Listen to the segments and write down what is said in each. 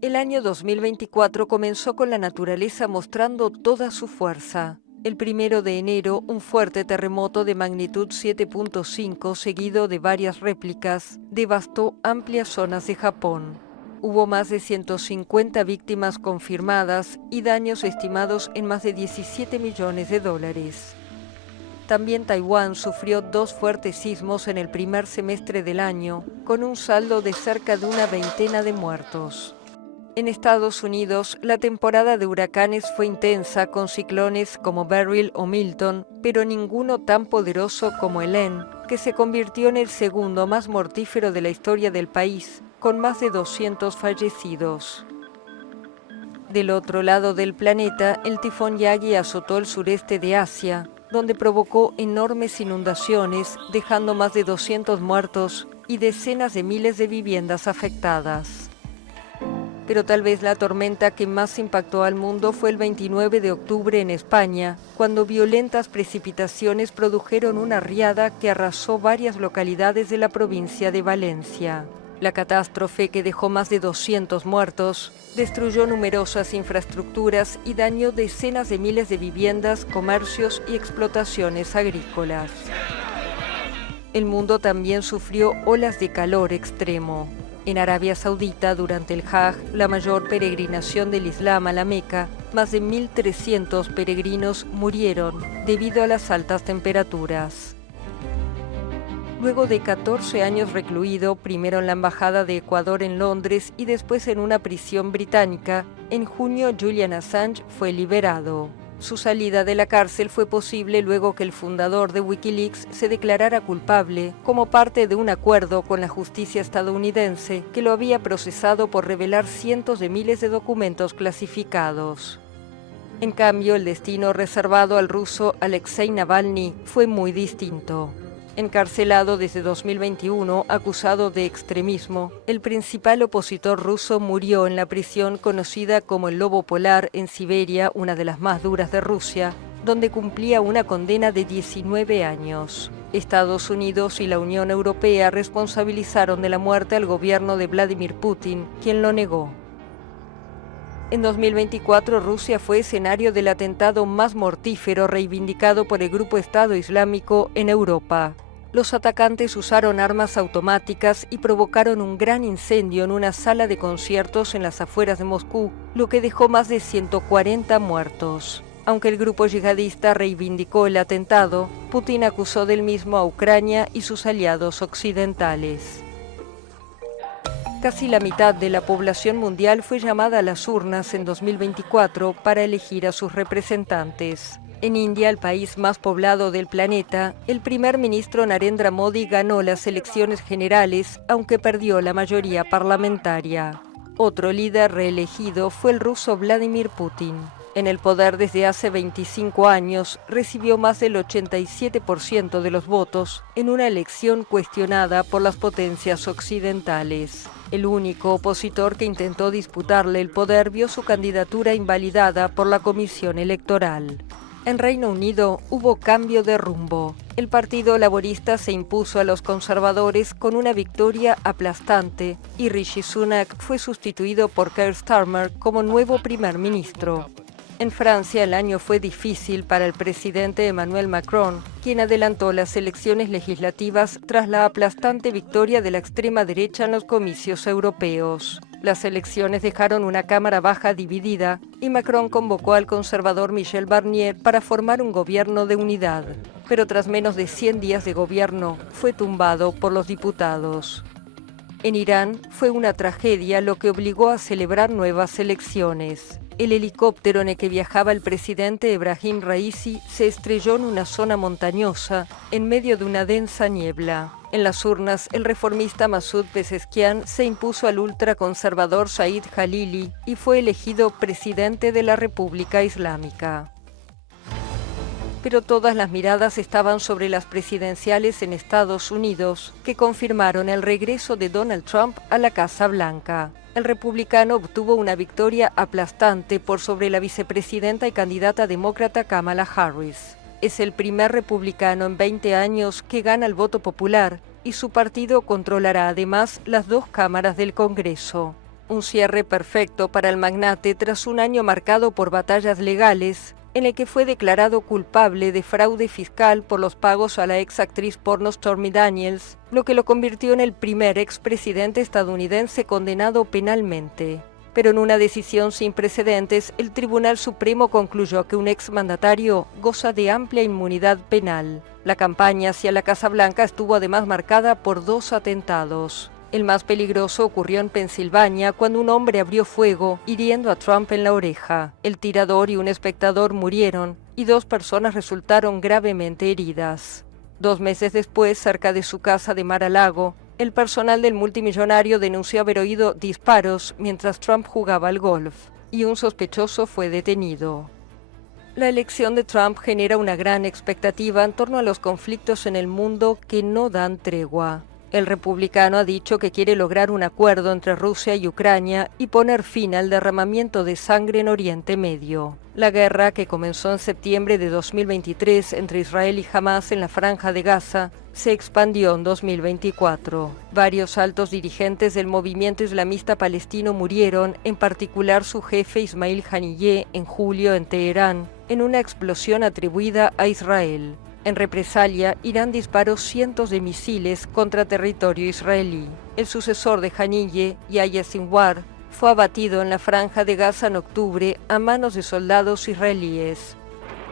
El año 2024 comenzó con la naturaleza mostrando toda su fuerza. El 1 de enero, un fuerte terremoto de magnitud 7.5, seguido de varias réplicas, devastó amplias zonas de Japón. Hubo más de 150 víctimas confirmadas y daños estimados en más de 17 millones de dólares. También Taiwán sufrió 2 fuertes sismos en el primer semestre del año, con un saldo de cerca de una veintena de muertos. En Estados Unidos, la temporada de huracanes fue intensa con ciclones como Beryl o Milton, pero ninguno tan poderoso como Helene, que se convirtió en el segundo más mortífero de la historia del país, con más de 200 fallecidos. Del otro lado del planeta, el tifón Yagi azotó el sureste de Asia, donde provocó enormes inundaciones, dejando más de 200 muertos y decenas de miles de viviendas afectadas. Pero tal vez la tormenta que más impactó al mundo fue el 29 de octubre en España, cuando violentas precipitaciones produjeron una riada que arrasó varias localidades de la provincia de Valencia. La catástrofe, que dejó más de 200 muertos, destruyó numerosas infraestructuras y dañó decenas de miles de viviendas, comercios y explotaciones agrícolas. El mundo también sufrió olas de calor extremo. En Arabia Saudita, durante el Hajj, la mayor peregrinación del Islam a la Meca, más de 1.300 peregrinos murieron debido a las altas temperaturas. Luego de 14 años recluido, primero en la Embajada de Ecuador en Londres y después en una prisión británica, en junio Julian Assange fue liberado. Su salida de la cárcel fue posible luego que el fundador de Wikileaks se declarara culpable como parte de un acuerdo con la justicia estadounidense que lo había procesado por revelar cientos de miles de documentos clasificados. En cambio, el destino reservado al ruso Alexei Navalny fue muy distinto. Encarcelado desde 2021, acusado de extremismo, el principal opositor ruso murió en la prisión conocida como el Lobo Polar en Siberia, una de las más duras de Rusia, donde cumplía una condena de 19 años. Estados Unidos y la Unión Europea responsabilizaron de la muerte al gobierno de Vladimir Putin, quien lo negó. En 2024, Rusia fue escenario del atentado más mortífero reivindicado por el Grupo Estado Islámico en Europa. Los atacantes usaron armas automáticas y provocaron un gran incendio en una sala de conciertos en las afueras de Moscú, lo que dejó más de 140 muertos. Aunque el grupo yihadista reivindicó el atentado, Putin acusó del mismo a Ucrania y sus aliados occidentales. Casi la mitad de la población mundial fue llamada a las urnas en 2024 para elegir a sus representantes. En India, el país más poblado del planeta, el primer ministro Narendra Modi ganó las elecciones generales, aunque perdió la mayoría parlamentaria. Otro líder reelegido fue el ruso Vladimir Putin. En el poder desde hace 25 años, recibió más del 87% de los votos en una elección cuestionada por las potencias occidentales. El único opositor que intentó disputarle el poder vio su candidatura invalidada por la Comisión Electoral. En Reino Unido hubo cambio de rumbo. El Partido Laborista se impuso a los conservadores con una victoria aplastante y Rishi Sunak fue sustituido por Keir Starmer como nuevo primer ministro. En Francia el año fue difícil para el presidente Emmanuel Macron, quien adelantó las elecciones legislativas tras la aplastante victoria de la extrema derecha en los comicios europeos. Las elecciones dejaron una Cámara Baja dividida y Macron convocó al conservador Michel Barnier para formar un gobierno de unidad. Pero tras menos de 100 días de gobierno, fue tumbado por los diputados. En Irán fue una tragedia lo que obligó a celebrar nuevas elecciones. El helicóptero en el que viajaba el presidente Ebrahim Raisi se estrelló en una zona montañosa en medio de una densa niebla. En las urnas, el reformista Masoud Pezeshkian se impuso al ultraconservador Said Jalili y fue elegido presidente de la República Islámica. Pero todas las miradas estaban sobre las presidenciales en Estados Unidos, que confirmaron el regreso de Donald Trump a la Casa Blanca. El republicano obtuvo una victoria aplastante por sobre la vicepresidenta y candidata demócrata Kamala Harris. Es el primer republicano en 20 años que gana el voto popular y su partido controlará además las 2 cámaras del Congreso. Un cierre perfecto para el magnate tras un año marcado por batallas legales, en el que fue declarado culpable de fraude fiscal por los pagos a la ex actriz porno Stormy Daniels, lo que lo convirtió en el primer expresidente estadounidense condenado penalmente. Pero en una decisión sin precedentes, el Tribunal Supremo concluyó que un exmandatario goza de amplia inmunidad penal. La campaña hacia la Casa Blanca estuvo además marcada por 2 atentados. El más peligroso ocurrió en Pensilvania cuando un hombre abrió fuego, hiriendo a Trump en la oreja. El tirador y un espectador murieron y 2 personas resultaron gravemente heridas. 2 meses después, cerca de su casa de Mar-a-Lago, el personal del multimillonario denunció haber oído disparos mientras Trump jugaba al golf, y un sospechoso fue detenido. La elección de Trump genera una gran expectativa en torno a los conflictos en el mundo que no dan tregua. El republicano ha dicho que quiere lograr un acuerdo entre Rusia y Ucrania y poner fin al derramamiento de sangre en Oriente Medio. La guerra, que comenzó en septiembre de 2023 entre Israel y Hamás en la Franja de Gaza, se expandió en 2024. Varios altos dirigentes del movimiento islamista palestino murieron, en particular su jefe Ismail Haniyeh en julio en Teherán, en una explosión atribuida a Israel. En represalia, Irán disparó cientos de misiles contra territorio israelí. El sucesor de Haniyeh, Yahya Sinwar, fue abatido en la Franja de Gaza en octubre a manos de soldados israelíes.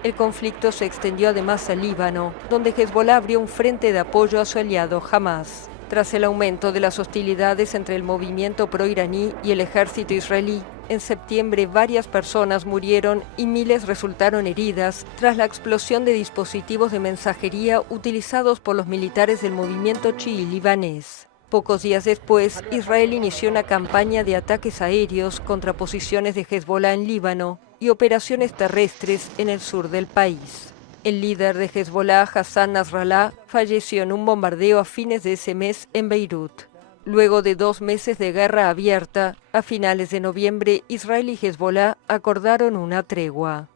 El conflicto se extendió además al Líbano, donde Hezbollah abrió un frente de apoyo a su aliado Hamás. Tras el aumento de las hostilidades entre el movimiento proiraní y el ejército israelí, en septiembre varias personas murieron y miles resultaron heridas tras la explosión de dispositivos de mensajería utilizados por los militares del movimiento chií libanés. Pocos días después, Israel inició una campaña de ataques aéreos contra posiciones de Hezbollah en Líbano y operaciones terrestres en el sur del país. El líder de Hezbollah, Hassan Nasrallah, falleció en un bombardeo a fines de ese mes en Beirut. Luego de 2 meses de guerra abierta, a finales de noviembre, Israel y Hezbollah acordaron una tregua.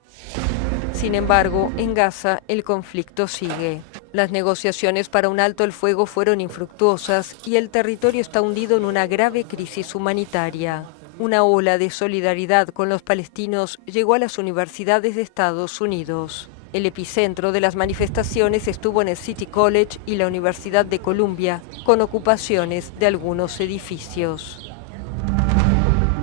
Sin embargo, en Gaza el conflicto sigue. Las negociaciones para un alto el fuego fueron infructuosas y el territorio está hundido en una grave crisis humanitaria. Una ola de solidaridad con los palestinos llegó a las universidades de Estados Unidos. El epicentro de las manifestaciones estuvo en el City College y la Universidad de Columbia, con ocupaciones de algunos edificios.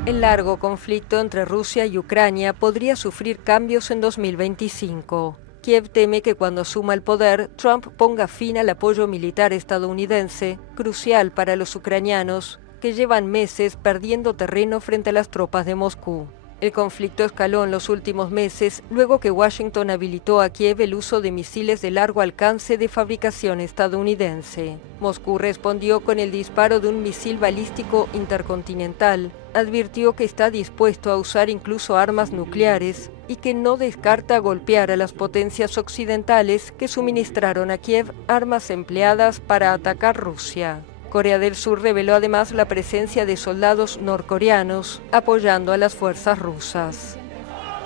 El largo conflicto entre Rusia y Ucrania podría sufrir cambios en 2025. Kiev teme que cuando asuma el poder, Trump ponga fin al apoyo militar estadounidense, crucial para los ucranianos, que llevan meses perdiendo terreno frente a las tropas de Moscú. El conflicto escaló en los últimos meses, luego que Washington habilitó a Kiev el uso de misiles de largo alcance de fabricación estadounidense. Moscú respondió con el disparo de un misil balístico intercontinental, advirtió que está dispuesto a usar incluso armas nucleares y que no descarta golpear a las potencias occidentales que suministraron a Kiev armas empleadas para atacar Rusia. Corea del Sur reveló además la presencia de soldados norcoreanos apoyando a las fuerzas rusas.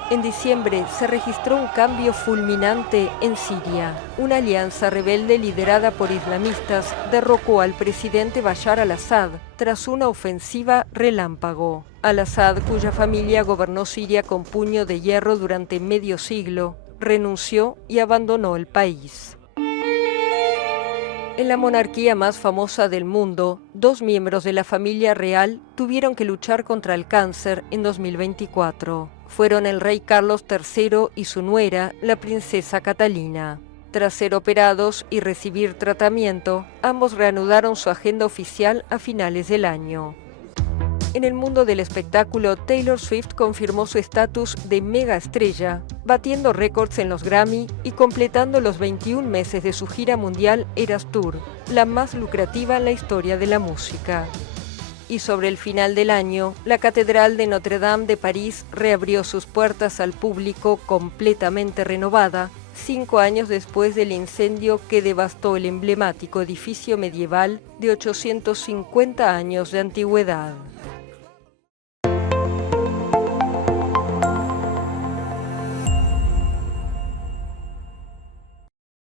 En diciembre se registró un cambio fulminante en Siria. Una alianza rebelde liderada por islamistas derrocó al presidente Bashar al-Assad tras una ofensiva relámpago. Al-Assad, cuya familia gobernó Siria con puño de hierro durante medio siglo, renunció y abandonó el país. En la monarquía más famosa del mundo, 2 miembros de la familia real tuvieron que luchar contra el cáncer en 2024. Fueron el rey Carlos III y su nuera, la princesa Catalina. Tras ser operados y recibir tratamiento, ambos reanudaron su agenda oficial a finales del año. En el mundo del espectáculo, Taylor Swift confirmó su estatus de mega estrella, batiendo récords en los Grammy y completando los 21 meses de su gira mundial Eras Tour, la más lucrativa en la historia de la música. Y sobre el final del año, la Catedral de Notre Dame de París reabrió sus puertas al público completamente renovada, 5 años después del incendio que devastó el emblemático edificio medieval de 850 años de antigüedad.